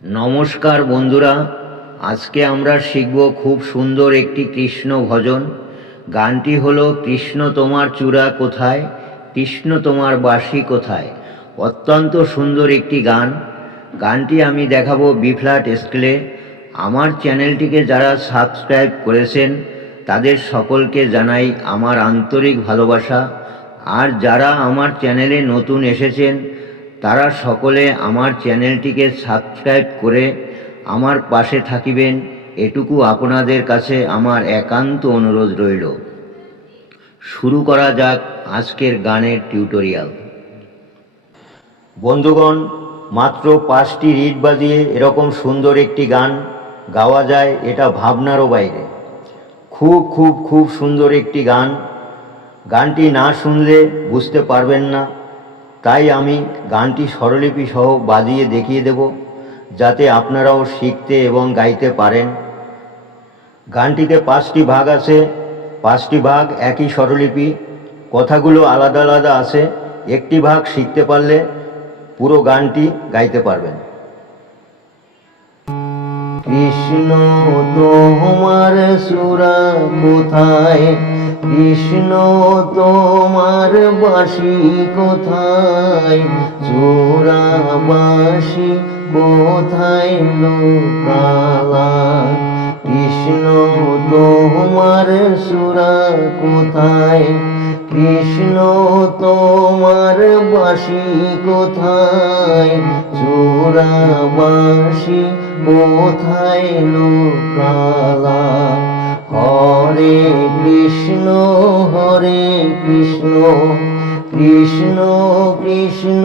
নমস্কার বন্ধুরা, আজকে আমরা শিখব খুব সুন্দর একটি কৃষ্ণ ভজন। গানটি হলো কৃষ্ণ তোমার চূড়া কোথায়, কৃষ্ণ তোমার বাঁশি কোথায়। অত্যন্ত সুন্দর একটি গান। গানটি আমি দেখাবো বি ফ্ল্যাট স্কেলে। আমার চ্যানেলটিকে যারা সাবস্ক্রাইব করেছেন তাদের সকলকে জানাই আমার আন্তরিক ভালোবাসা। আর যারা আমার চ্যানেলে নতুন এসেছেন তারা সকলে আমার চ্যানেলটিকে সাবস্ক্রাইব করে আমার পাশে থাকিবেন, এটুকু আপনাদের কাছে আমার একান্ত অনুরোধ রইল। শুরু করা যাক আজকের গানের টিউটোরিয়াল। বন্ধুগণ, মাত্র 5টি রিড বাজিয়ে এরকম সুন্দর একটি গান গাওয়া যায়, এটা ভাবনারও বাইরে। খুব সুন্দর একটি গান। গানটি না শুনলে বুঝতে পারবেন না, তাই আমি গানটি স্বরলিপি সহ বাজিয়ে দেখিয়ে দেব, যাতে আপনারাও শিখতে এবং গাইতে পারেন। গানটিতে 5টি ভাগ আছে, 5টি ভাগ একই স্বরলিপি, কথাগুলো আলাদা আলাদা আছে। একটি ভাগ শিখতে পারলে পুরো গানটি গাইতে পারবেন। কৃষ্ণ তোমার চূড়া কোথায়, কৃষ্ণ তোমার বাঁশি কোথায়, চূড়া বাঁশি কোথায় লোকালা। কৃষ্ণ তোমার চূড়া কোথায়, কৃষ্ণ তোমার বাঁশি কোথায়, চূড়া বাঁশি কোথায় লোকালা। হরে কৃষ্ণ কৃষ্ণ কৃষ্ণ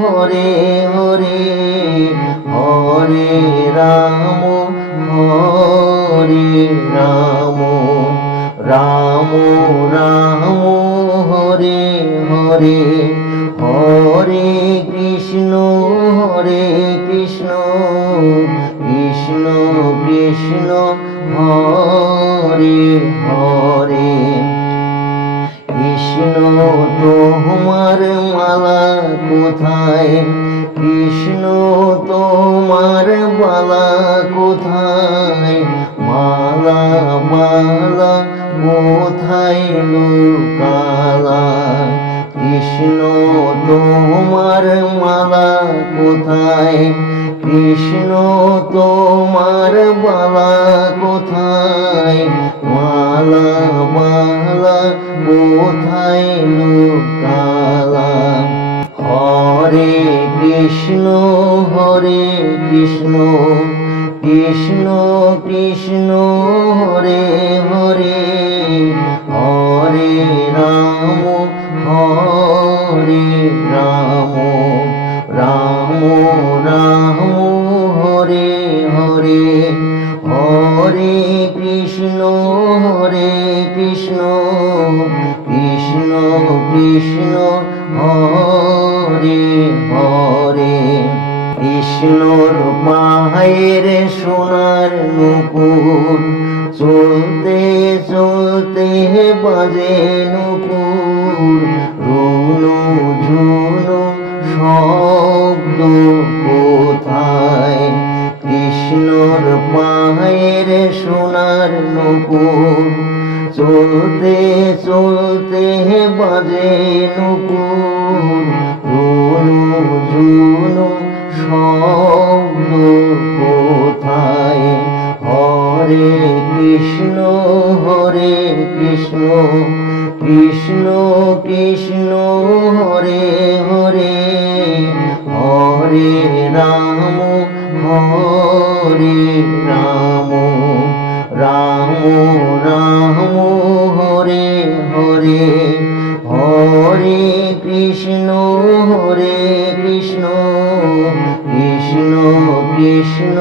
হরে হরে, হরে রাম রাম রাম হরে হরে, হরে কৃষ্ণ কৃষ্ণ কৃষ্ণ হরে হরে। কৃষ্ণ তোমার মালা কোথায়, কৃষ্ণ তোমার বালা কোথায়, মালা মালা কোথায় লোকালা। কৃষ্ণ তোমার মালা কোথায়, কৃষ্ণ তোমার বালা কোথায়, মালা মালা কোথায় লোকালা। হরে কৃষ্ণ কৃষ্ণ কৃষ্ণ হরে হরে, হরে রাম রাম রাম হরে হরে, হরে কৃষ্ণ কৃষ্ণ কৃষ্ণ হরে হরে। কৃষ্ণর পায়ের সোনার নুপুর, চলতে চলতে বাজে নুপুর, রুনু ঝুনু শব্দ কোথায়। কৃষ্ণর পায়ের সোনার নুপুর, চলতে চলতে বাজে নুপুর, রুনু ঝুনু শব্দ কোথায়। হরে কৃষ্ণ কৃষ্ণ কৃষ্ণ হরে হরে, হরে রাম রাম রাম হরে হরে, হরে কৃষ্ণ কৃষ্ণ কৃষ্ণ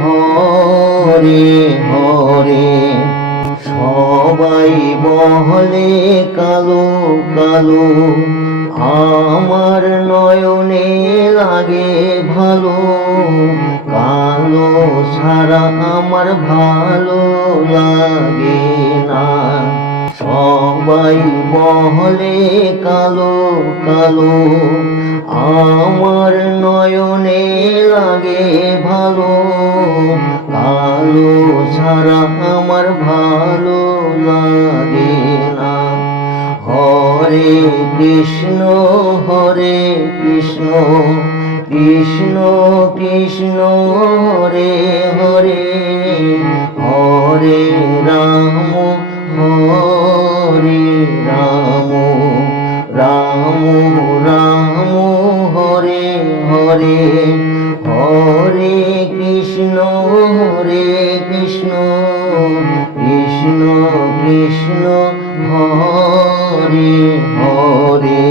হরে হরে। সবাই বলে কালো কালো, আমার নয়নে লাগে ভালো, কালো ছাড়া আমার ভালো লাগে না। সবাই বলে কালো কালো, আমার নয়নে লাগে ভালো, কালো ছাড়া আমার ভালো লাগে না। হরে কৃষ্ণ হরে কৃষ্ণ, কৃষ্ণ কৃষ্ণ হরে হরে, হরে রাম হরে রাম, রাম রাম হরে হরে, হরে কৃষ্ণ হরে কৃষ্ণ, কৃষ্ণ কৃষ্ণ হরে হরে।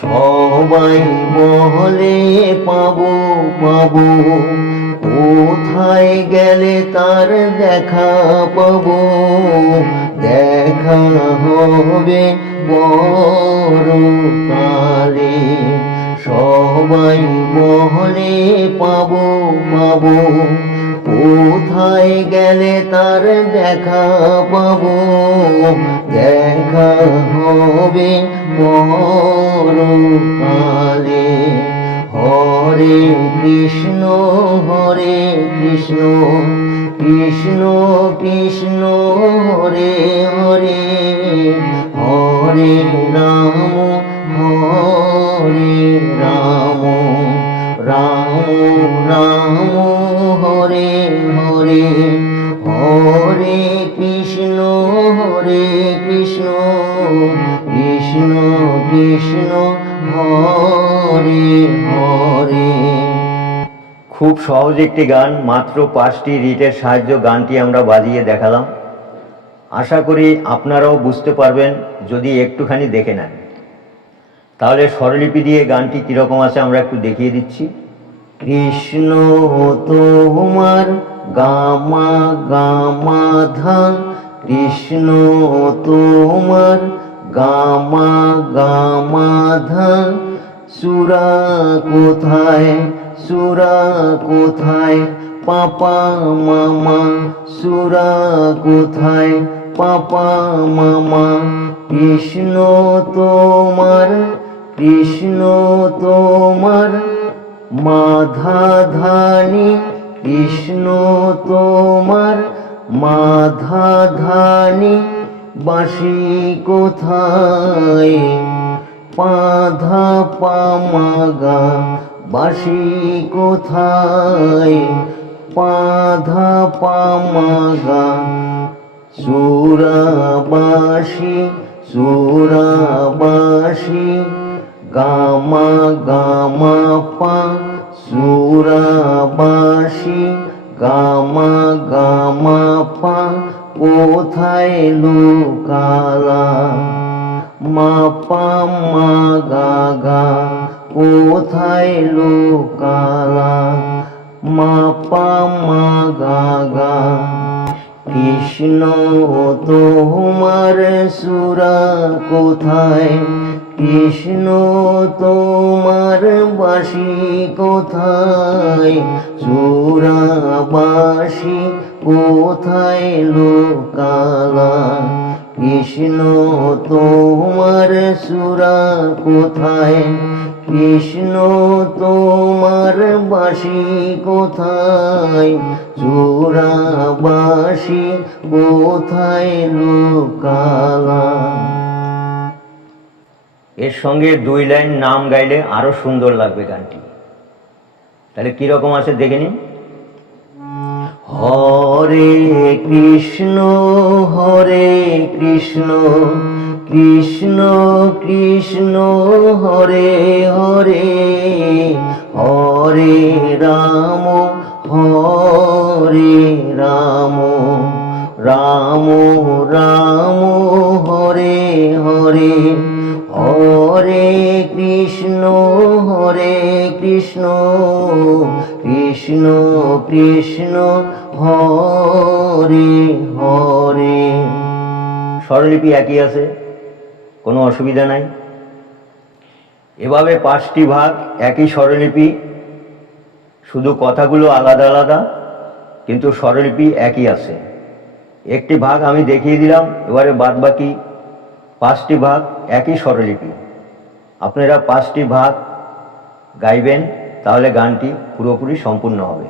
সবাই বলে পাবো পাবো, কোথায় গেলে তার দেখা পাবো, দেখা হবে পরকালে। সবাই বলে পাবো পাবো, কোথায় গেলে তার দেখা পাবো, দেখা হবে পরকালে। হরে কৃষ্ণ হরে কৃষ্ণ, কৃষ্ণ কৃষ্ণ হরে হরে, হরে রাম হরে রাম, রাম রাম হরে হরে, হরে কৃষ্ণ হরে কৃষ্ণ, কৃষ্ণ কৃষ্ণ হরে হরে। খুব সহজ একটি গান, মাত্র 5টি রিটের সাহায্যে গানটি আমরা বাজিয়ে দেখালাম। আশা করি আপনারাও বুঝতে পারবেন যদি একটুখানি দেখে নেন। তাহলে স্বরলিপি দিয়ে গানটি কীরকম আছে আমরা একটু দেখিয়ে দিচ্ছি। কৃষ্ণ তোমার গামা গামা ধা, কৃষ্ণ তোমার গামা গামা ধা, সুরা কোথায় সুরা কোথায় পাপা মামা, সুরা কোথায় পাপা মামা। কৃষ্ণ তোমার কৃষ্ণ তোমার মাধা ধানি, কৃষ্ণ তোমার মাধা ধানি, বাঁশি কোথায় পাধা পামাগা, বাঁশি কোথায় পাধা পামাগা। সুরাবাসী সুরাবাসী গামা গামা পা, সুরাবাসী গামা গামা পা, কোথায় লুকালা মা পা মা গা গা, কোথায় লুকালা মা পা মা গা গা। কৃষ্ণ তোমার সুরা কোথায়, কৃষ্ণ তোমার বাঁশি কোথায়, সুরাবাসী কোথায় লুকালা। কৃষ্ণ তোমার সুরা কোথায়, কৃষ্ণ তোমার বাঁশি কোথায়, সুরাবাসী কোথায় লুকালা। এর সঙ্গে 2 লাইন নাম গাইলে আরো সুন্দর লাগবে গানটি। তাহলে কিরকম আছে দেখে নিন। হরে কৃষ্ণ হরে কৃষ্ণ, কৃষ্ণ কৃষ্ণ হরে হরে, হরে রাম হরে রাম, রাম রাম হরে হরে, হরে কৃষ্ণ হরে কৃষ্ণ, কৃষ্ণ কৃষ্ণ হরে হরে। স্বরলিপি একই আছে, কোনো অসুবিধা নাই। এভাবে 5টি ভাগ, একই স্বরলিপি, শুধু কথাগুলো আলাদা আলাদা, কিন্তু স্বরলিপি একই আছে। একটি ভাগ আমি দেখিয়ে দিলাম, এবারে বাদ বাকি 5টি ভাগ একই স্বরলিপি। আপনারা 5টি ভাগ গাইবেন, তাহলে গানটি পুরোপুরি সম্পূর্ণ হবে।